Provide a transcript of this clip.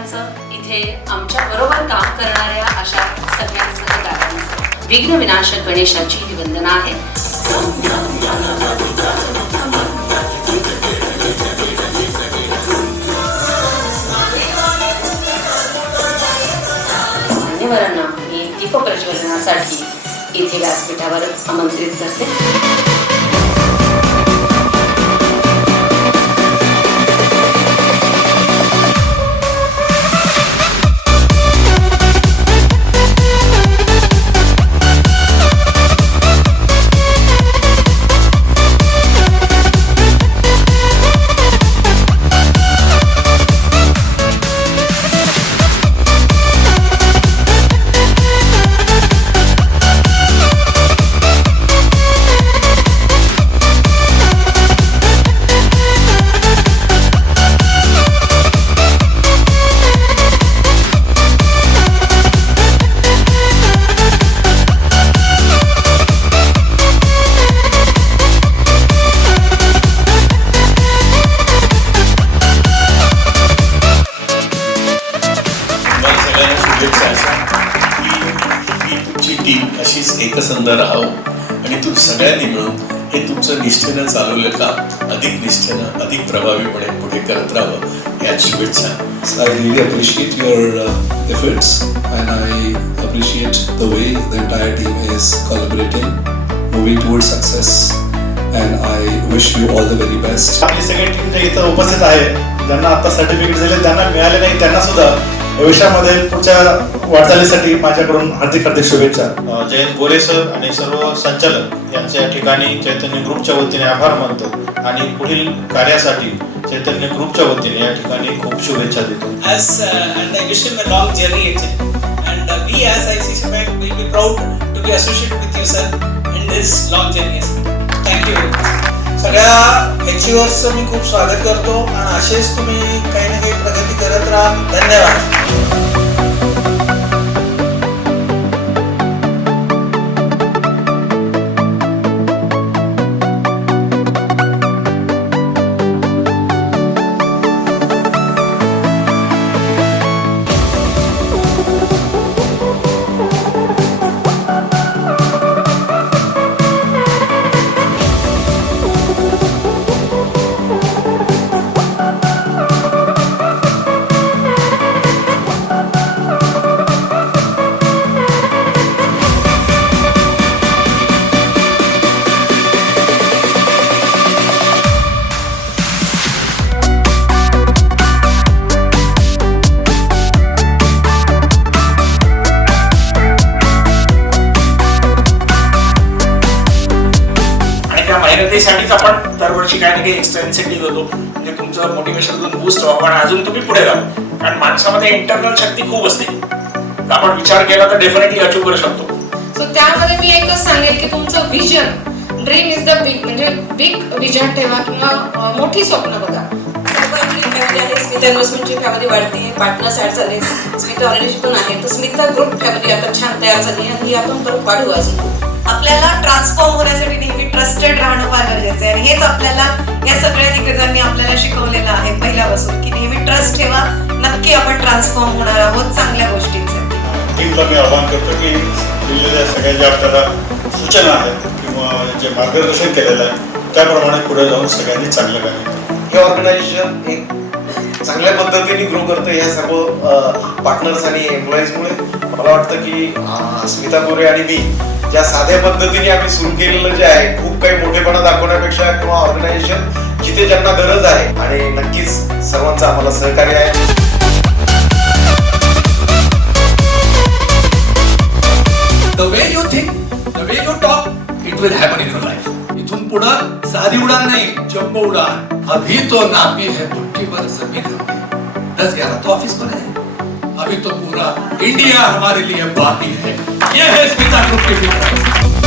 सहकाऱ्यांचं, इथे आमच्या बरोबर काम करणाऱ्या अशा सगळ्या सहकाऱ्यांचं विघ्न विनाशक गणेशाची ही वंदना आहे. मान्यवरांना मी दीपप्रज्वलनासाठी इथे व्यासपीठावर आमंत्रित करते. अशीच एकसंध राहावं आणि तुम्ही सगळ्यांनी मिळून हे तुमचं निष्ठेनं चालवलं का अधिक निष्ठेनं अधिक प्रभावीपणे पुढे करत राहावं याच शुभेच्छा. I really appreciate your efforts and I appreciate the way the entire team is collaborating, moving towards success and I wish you all the very best. आपली सगळी टीम जे इथं उपस्थित आहे, ज्यांना आता सर्टिफिकेट झाले त्यांना मिळाले नाही त्यांना सुद्धा भविष्यामध्ये पुढच्या वाटचालीसाठी माझ्याकडून हार्दिक हार्दिक शुभेच्छा. जयंत गोरे सर आणि सर्व संचालक यांच्या ठिकाणी चैतन्य ग्रुपच्या वतीने आभार मानतो आणि पुढील कार्यासाठी चैतन्य ग्रुपच्या वतीने या ठिकाणी खूप शुभेच्छा देतो. And I wish him a long journey actually. And we as ICC Bank will be proud to be associated with you sir in this long journey. Thank you. सगळ्या अचिव्हर्सचं मी खूप स्वागत करतो आणि असेच तुम्ही काही ना काही प्रगती करत राहा. धन्यवाद. मेहनतीसाठीच आपण दरवर्षी काही ना काही एक्स्ट्रा इन्सेंटिव्ह देतो म्हणजे तुमचं मोटिवेशन बूस्ट व्हावं आणि अजून तुम्ही पुढे जावं. कारण माणसामध्ये इंटरनल शक्ती खूप असते, तर आपण विचार केला तर डेफिनेटली अचीव करू शकतो. सो त्यामध्ये मी एकच सांगेल की तुमचं vision dream is the big म्हणजे बिग विजन ठेवा किंवा मोठी स्वप्न बघा. स्मिता इन्व्हेस्टमेंटची फॅमिली वाढते, पार्टनर्स ऍड झाले, स्मिता ऑर्गनायझेशन पण आहे, तर स्मिता ग्रुप फॅमिली आता छान तयार झाली आणि आपण परत वाढवू. अजून आपल्याला ट्रान्सफॉर्म होण्यासाठी नेहमी ट्रस्टेड राहणं फार गरजेचं आहे आणि हेच आपल्याला या सगळ्या दिग्गजांनी आपल्याला शिकवलेलं आहे पहिल्यापासून की नेहमी ट्रस्ट ठेवा, नक्की आपण ट्रान्सफॉर्म होणार आहोत चांगल्या गोष्टींसाठी. टीमला मी आवाहन करतो की दिलेल्या सगळ्या ज्या आपल्याला सूचना आहेत किंवा जे मार्गदर्शन केलेलं आहे त्याप्रमाणे पुढे जाऊन सगळ्यांनी चांगलं करायचं. हे ऑर्गनायझेशन एक चांगल्या पद्धतीने ग्रो करतं ह्या सर्व पार्टनर्स आणि एम्प्लॉईजमुळे. मला वाटतं की स्मिता गोरे आणि मी ज्या साध्या पद्धतीने आम्ही सुरू केलेलं जे आहे खूप काही मोठेपणा दाखवण्यापेक्षा किंवा ऑर्गनायझेशन जिथे ज्यांना गरज आहे आणि नक्कीच सर्वांचं आम्हाला सहकार्य आहे. The way you think, the way you talk, it will happen in your life. इथून पुढं साधी उडान नाही, जंबो उडान. अभी तो नापी है मुट्ठी भर जमीन हमने, 10-11 तो ऑफिस पर है. अभी तो पूरा इंडिया हमारे लिए बाकी है. ये है स्मिता ग्रुप की फिक्र.